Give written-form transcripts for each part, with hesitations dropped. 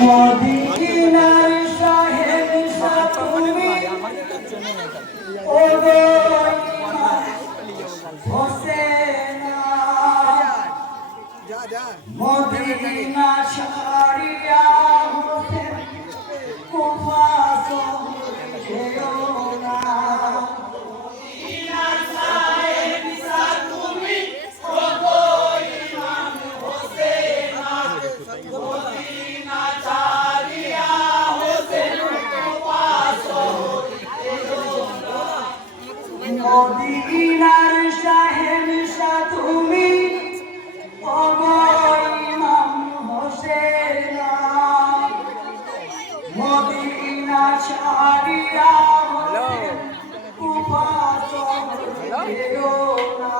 মদিনার শাহের তুমি ও গো হোসেনা মদিনা ছাড়িয়া হোসেন কুফা যেও না মদিনার শাহেনশাহ তুমি ও গো ইমাম হোসেনা মদিনা ছাড়িয়া কুফা যেও না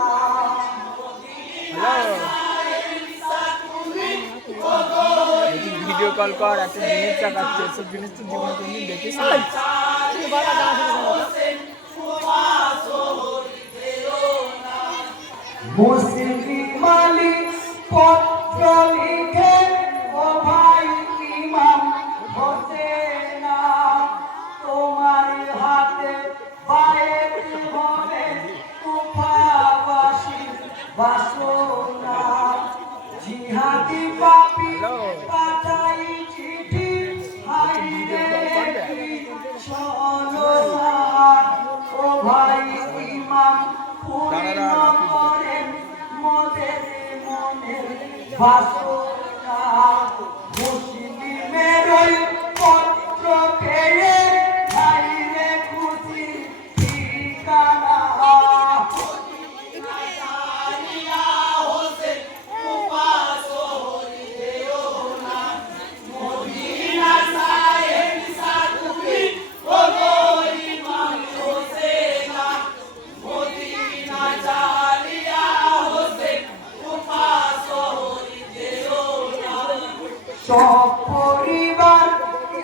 ভিডিও কল কর একটা জিনিস চাকাচ্ছে সব জিনিস তো জীবনে তুমি দেখিস মুসলিম আলী পত্র লিখে ও ভাই ইমাম হোসেনা তোমার হাতে বায়েত হবে কুফাবাসী বাসনা জিহাদি পাপী পাঠাই চিঠি হাইরে শোনো ও ভাই ইমাম পূর্ণ করেন মদের মনের বাসনা মুসলিমের ওই পত্র পেয়ে হাইরে খুশি ঠিকানা সব পরিবার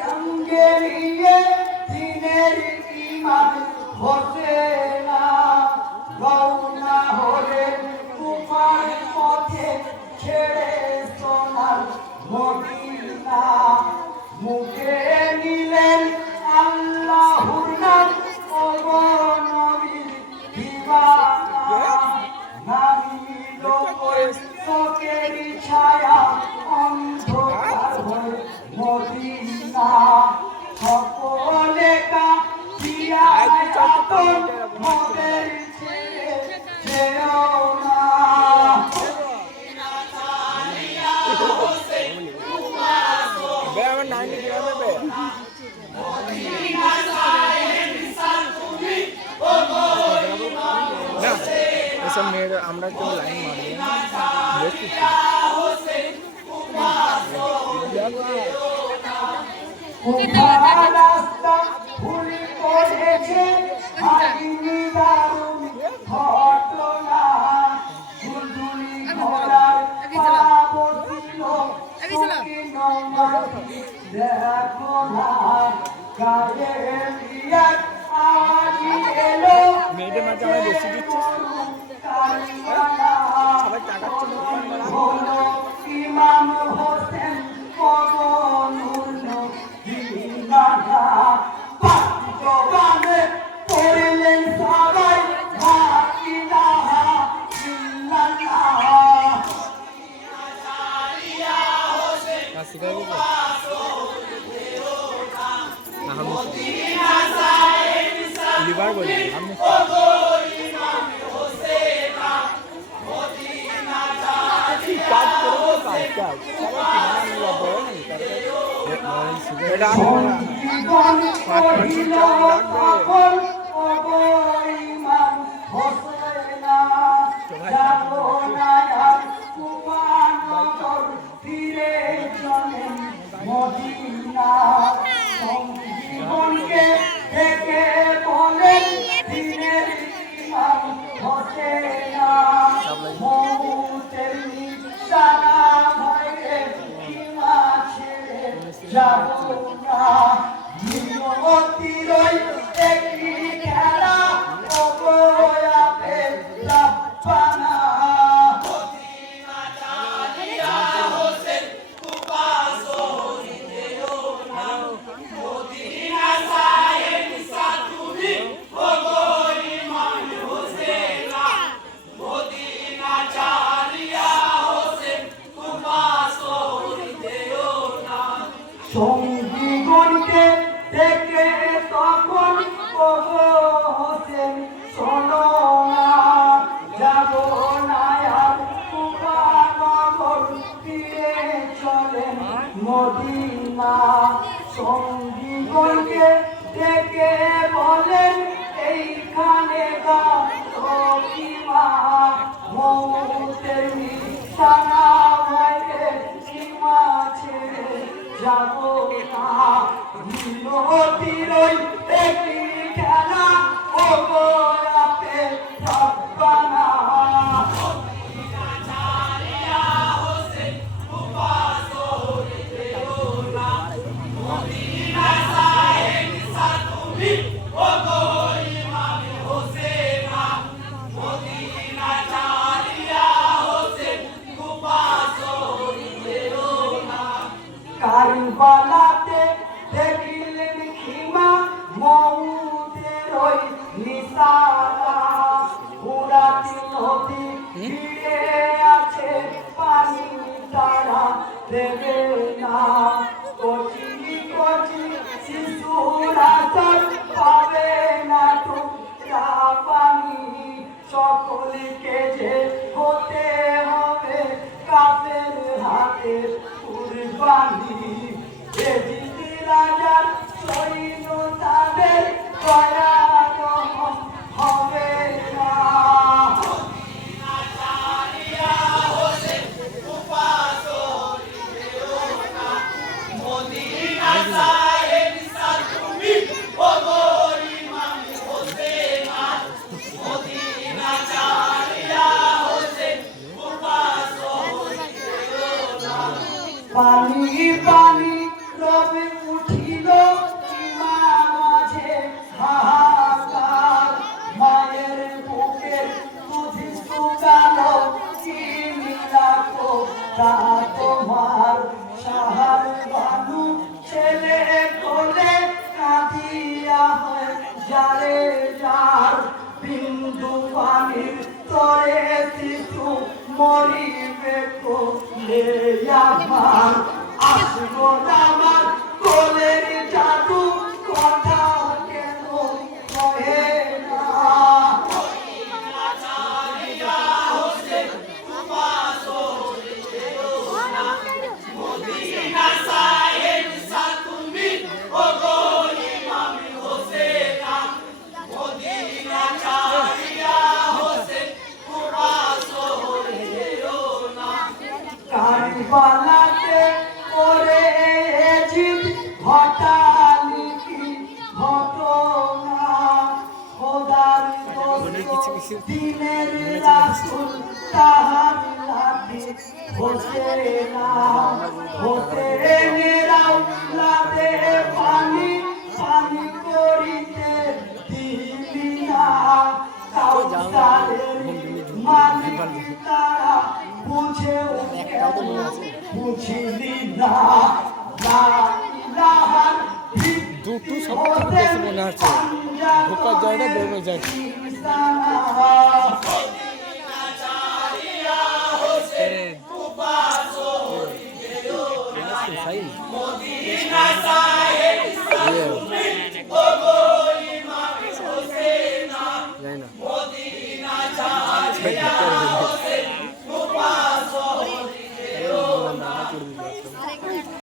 সঙ্গে নিয়ে দিনের ইমাম হোসেনা রওনা হলেন কুফার পথে ছেড়ে সোনার মদিনা মুখে নিলেন আল্লাহর নাম ও গো নবীর দিওয়ানা নামিল ওই চোখের ছায়া মদিনা সকলে কাটিয়া আপন মদের ছেড়ে যেও না এসব মেয়েরা আমরা কেউ লাইন মারবো রাস্তা ভুল করেছে ভাগিনী দারুণ ঘটনা দুলদুলি ঘোড়ার পা বসিল দেখো না গায়ে বিয়ার আওয়াজি এলো মেয়েদের মাঝে আমায় বেশি দিচ্ছে সবাই টাকাচ্ছে ইমাম হোসেন পবনুল দিনানা পাঁচজনে পড়লেন সবাই লা ইলাহা ইল্লাল্লাহ লিভার বলি কাজ করে কাজ এটা জীবনকে থেকে বলেন দিনের ইমাম হোসেনা মৌতের নিশানা ভয়ে ইমা ছেড়ে যাব না নিয়তির একটি খেলা অবয়াবে লাপানা মদিনা জালিয়া হোসেন কুফা শহরে সঙ্গীগণকে ডেকে তখন ওগো হোসেন শোনো না, যাব না আর কুফানগর, ফিরে চলেন মদিনা। সঙ্গীগণকে ডেকে বলেন এইখানে গামা মৌতের নিশানা ভয়ে সীমা ছেড়ে যাব না। মিনতিরই একই খেলা ও গোয়াতে রব্বানা। কারবালাতে দেখিলেন খিমা মৌতের ওই নিশানা। পুরাটি নদী ফিরে আছে, পানি তারা দেবে না। কচি কচি শিশুরা তার পাবে না টুকরা পানি। সকলকে যে হতে হবে কাফের হাতে কুরবানি। এজিদ রাজার সৈন্য তাদের দয়া রহম হবে না। পানি পানি রবে উঠিল ইমাম মাঝে হাহাকার। মায়ের বুকের দুধি শুকালো, কি মিলাকো তা তোমার। সাহার বানু ছেলে কোলে কাঁদিয়া হয় যারে যার। বিন্দু পানির তরে শিশু মরিবে কোলে আমার। আসবো না আমার কোলের জাদু, কথা কেন কহে না। কারবালাতে পরে জিদ ঘটালি কি ঘটনা। খোদার দোস্ত দিনের রাসূল তাহার লাঠি হোসেনা। হোসেনের আওলাদে পানি পানি করিতে দিলি না। কাউসারের মালিক তারা বুঝেও বুঝিলি না। দুটো সব কিছু মনে হচ্ছে ঢোকার জায়গা বেরোনোর জায়গা। যাই না